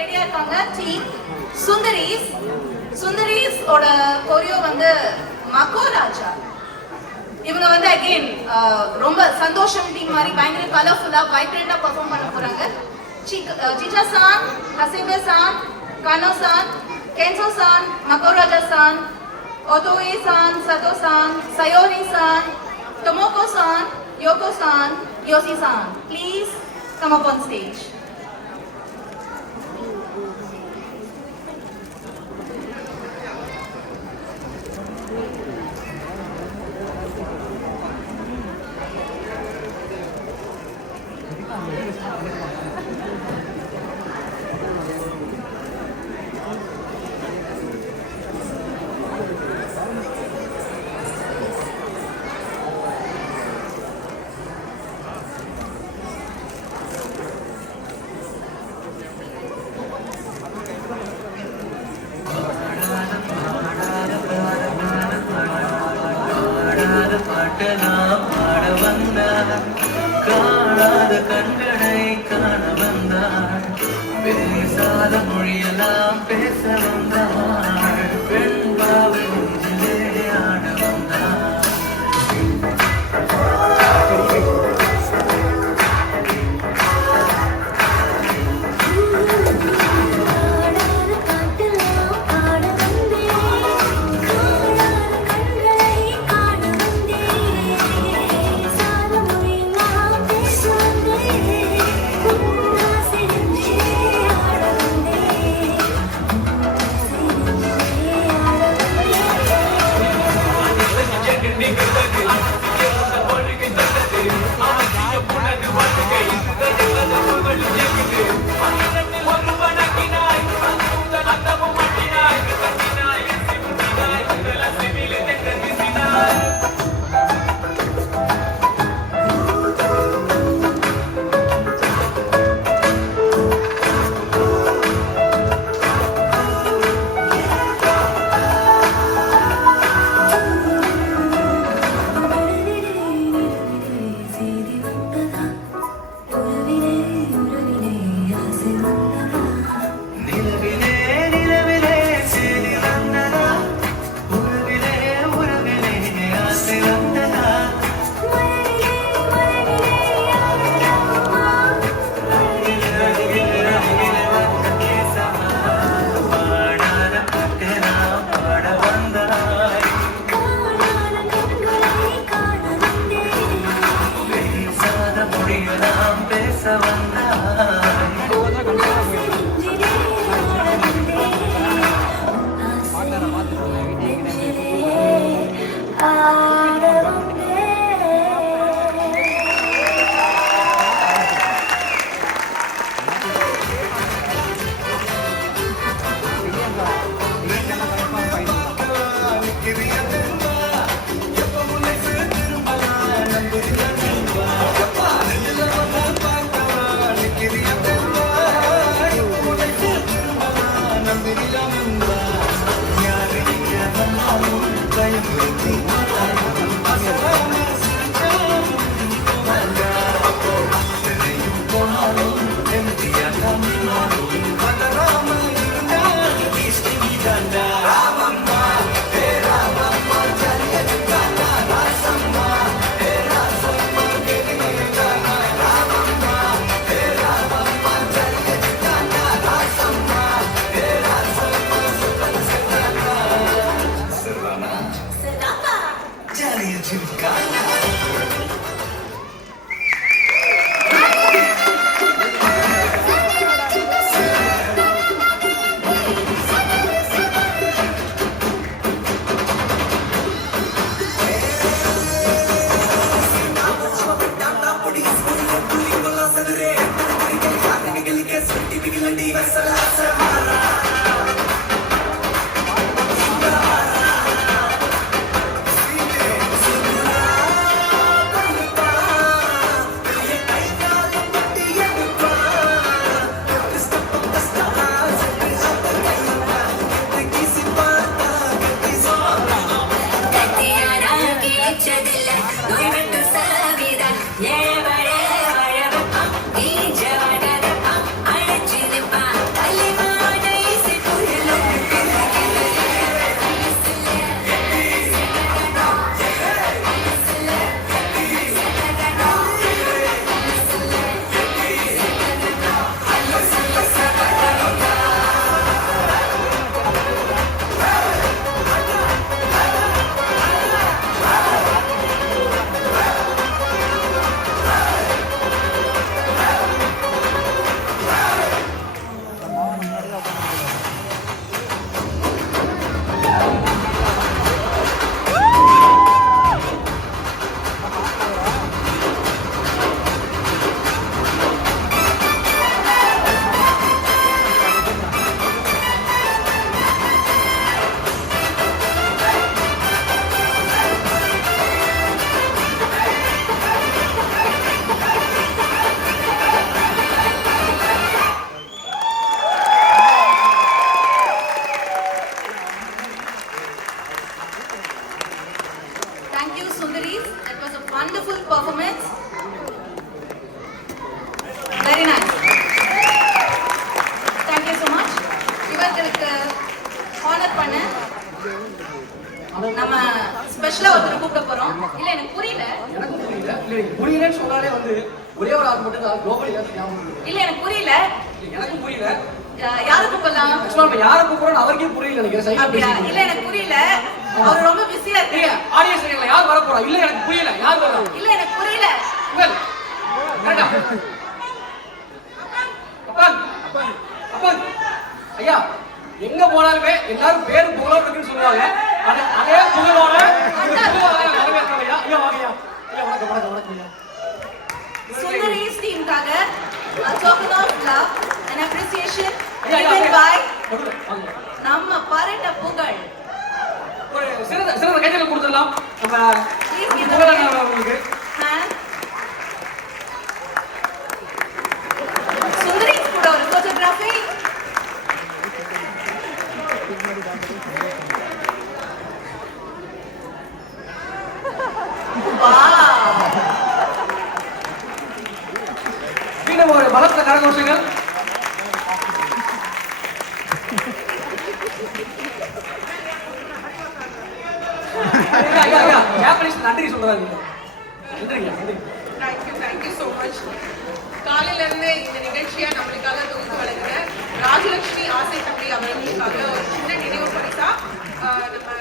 ரெடியா இருக்காங்க டீம் சுந்தரீஸ். சுந்தரீஸ் ஓட கோரியோ வந்து மகோராஜா. இவங்க வந்து அகைன் ரொம்ப சந்தோஷம் டீம் மாதிரி பயங்கர கலர்ஃபுல்லா வைப்ரண்டா பெர்ஃபார்ம் பண்ண போறாங்க. Jija san, Hasebe san, Kano san, Kenzo san, Makoraja san, Otoye san, Sato san, Sayori san, Tomoko san, Yoko san, Yoshi san. Please come up on stage. காணாத கண்களை காண வந்தாள், பேசாத மொழியெல்லாம் பேச வந்தாள், பெண் பாவை நெஞ்சிலே ஆட வந்தாள். Yeah. புரியலன்னு சொன்னாலே வந்து ஒரே ஒரு ஆள் மட்டும் தான் குளோபல் எல்லாத்தையும் ஞாபகம் வருது. இல்ல எனக்கு புரியல. எனக்கும் புரியல. யாரை கூப்பிடலாம்? ஆக்சுவலா நம்ம யாரை கூப்பிடுறோம் அவருக்கே புரியல நினைக்கிறேன். சைலண்ட் அப்படியா? பேசிட்டு இல்ல எனக்கு புரியல. அவர் ரொம்ப பிஸியா இருக்காரு. ஆடியன்ஸ் கேட்கல யார் வர போறா? இல்ல எனக்கு புரியல. யார் வரா? இல்ல எனக்கு புரியல. உங்கள் கரெக்டா? அப்பன் அப்பன் அப்பன் ஐயா எங்க போனாலுமே எல்லாரும் பேர் புகழோட இருக்குன்னு சொல்லுவாங்க. அதே புகழோட வரவேற்கிறோம் ஐயா. ஐயா வாங்க ஐயா. ஐயா வணக்கம் வணக்கம் வணக்கம் ஐயா. Sundarees teamக்காக a token of love and appreciation ஐயா given by வாங்க. நம்ம பரட்ட புகழ். ஒரு சிறந்த கைதட்டல் கொடுத்துடலாம். நம்ம Please give புகழ them a உங்களுக்கு hand. Sundarees கூட ஒரு photography. Wow. மீண்டும் ஒரு பலத்த கரகோஷங்கள். ஜாப்பனீஸ் நன்றி சொல்றாங்க. நன்றிங்க நன்றி. Thank you so much. காலையில இருந்து இந்த நிகழ்ச்சியை நம்மளுக்காக தொகுத்து வழங்குற ராஜலட்சுமி ஆசை தம்பி அவர்களுக்காக ஒரு சின்ன நினைவு பரிசா நம்ம